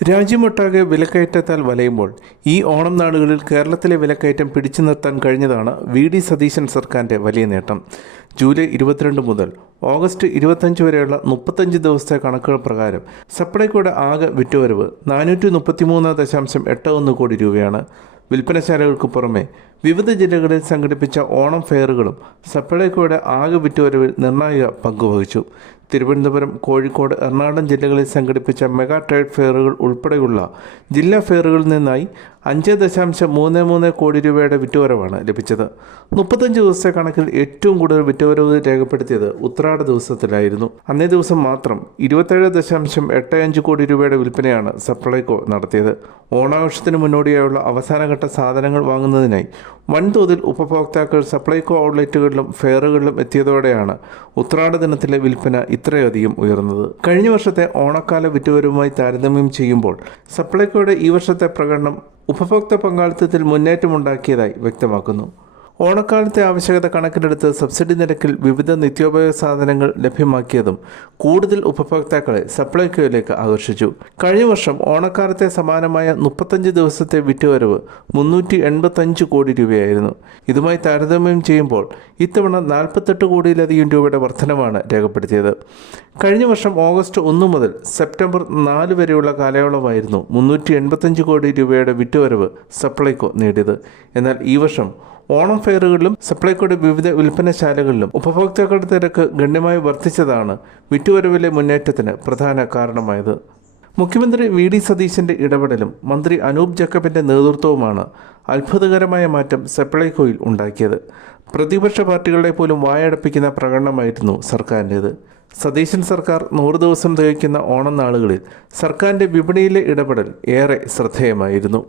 രാജ്യമൊട്ടാകെ വിലക്കയറ്റത്താൽ വലയുമ്പോൾ ഈ ഓണം നാളുകളിൽ കേരളത്തിലെ വിലക്കയറ്റം പിടിച്ചു നിർത്താൻ കഴിഞ്ഞതാണ് വി.ഡി. സതീശൻ സർക്കാരിൻ്റെ വലിയ നേട്ടം. ജൂലൈ 22 മുതൽ ഓഗസ്റ്റ് 25 വരെയുള്ള 35 ദിവസത്തെ കണക്കുകൾ പ്രകാരം സപ്ലൈകോയുടെ ആകെ വിറ്റുവരവ് 433.81 കോടി രൂപയാണ്. വിൽപ്പനശാലകൾക്ക് പുറമെ വിവിധ ജില്ലകളിൽ സംഘടിപ്പിച്ച ഓണം ഫെയറുകളും സപ്ലൈകോയുടെ ആകെ വിറ്റുവരവിൽ നിർണായക പങ്കുവഹിച്ചു. തിരുവനന്തപുരം, കോഴിക്കോട്, എറണാകുളം ജില്ലകളിൽ സംഘടിപ്പിച്ച മെഗാ ട്രേഡ് ഫെയറുകൾ ഉൾപ്പെടെയുള്ള ജില്ലാ ഫെയറുകളിൽ നിന്നായി 5.33 കോടി രൂപയുടെ വിറ്റുവരവാണ് ലഭിച്ചത്. 35 ദിവസത്തെ കണക്കിൽ ഏറ്റവും കൂടുതൽ വിറ്റുവരവ് രേഖപ്പെടുത്തിയത് ഉത്രാട ദിവസത്തിലായിരുന്നു. അന്നേ ദിവസം മാത്രം 27.85 കോടി രൂപയുടെ വിൽപ്പനയാണ് സപ്ലൈകോ നടത്തിയത്. ഓണാഘോഷത്തിന് മുന്നോടിയായുള്ള അവസാനഘട്ട സാധനങ്ങൾ വാങ്ങുന്നതിനായി വൻതോതിൽ ഉപഭോക്താക്കൾ സപ്ലൈകോ ഔട്ട്ലെറ്റുകളിലും ഫെയറുകളിലും എത്തിയതോടെയാണ് ഉത്രാട ദിനത്തിലെ വിൽപ്പന ഇത്രയധികം ഉയർന്നത്. കഴിഞ്ഞ വർഷത്തെ ഓണക്കാല വിറ്റുവരവുമായി താരതമ്യം ചെയ്യുമ്പോൾ സപ്ലൈകോയുടെ ഈ വർഷത്തെ പ്രകടനം ഉപഭോക്തൃ പങ്കാളിത്തത്തിൽ മുന്നേറ്റമുണ്ടാക്കിയതായി വ്യക്തമാക്കുന്നു. ഓണക്കാലത്തെ ആവശ്യകത കണക്കിലെടുത്ത് സബ്സിഡി നിരക്കിൽ വിവിധ നിത്യോപയോഗ സാധനങ്ങൾ ലഭ്യമാക്കിയതും കൂടുതൽ ഉപഭോക്താക്കളെ സപ്ലൈകോയിലേക്ക് ആകർഷിച്ചു. കഴിഞ്ഞ വർഷം ഓണക്കാലത്തെ സമാനമായ 35 ദിവസത്തെ വിറ്റുവരവ് 385 കോടി രൂപയായിരുന്നു. ഇതുമായി താരതമ്യം ചെയ്യുമ്പോൾ ഇത്തവണ 48 കോടിയിലധികം രൂപയുടെ വർധനവാണ് രേഖപ്പെടുത്തിയത്. കഴിഞ്ഞ വർഷം ഓഗസ്റ്റ് 1 മുതൽ സെപ്റ്റംബർ 4 വരെയുള്ള കാലയളവായിരുന്നു 385 കോടി രൂപയുടെ വിറ്റുവരവ് സപ്ലൈകോ നേടിയത്. എന്നാൽ ഈ വർഷം ഓണം ഫെയറുകളിലും സപ്ലൈകോയുടെ വിവിധ വിൽപ്പനശാലകളിലും ഉപഭോക്താക്കളുടെ തിരക്ക് ഗണ്യമായി വർദ്ധിച്ചതാണ് വിറ്റുവരവിലെ മുന്നേറ്റത്തിന് പ്രധാന കാരണമായത്. മുഖ്യമന്ത്രി വി.ഡി. സതീശൻ്റെ ഇടപെടലും മന്ത്രി അനൂപ് ജേക്കബിൻ്റെ നേതൃത്വവുമാണ് അത്ഭുതകരമായ മാറ്റം സപ്ലൈകോയിൽ ഉണ്ടാക്കിയത്. പ്രതിപക്ഷ പാർട്ടികളെ പോലും വായടപ്പിക്കുന്ന പ്രകടനമായിരുന്നു സർക്കാരിൻ്റേത്. സതീശൻ സർക്കാർ 100 ദിവസം തികയ്ക്കുന്ന ഓണം നാളുകളിൽ സർക്കാരിൻ്റെ വിപണിയിലെ ഇടപെടൽ ഏറെ ശ്രദ്ധേയമായിരുന്നു.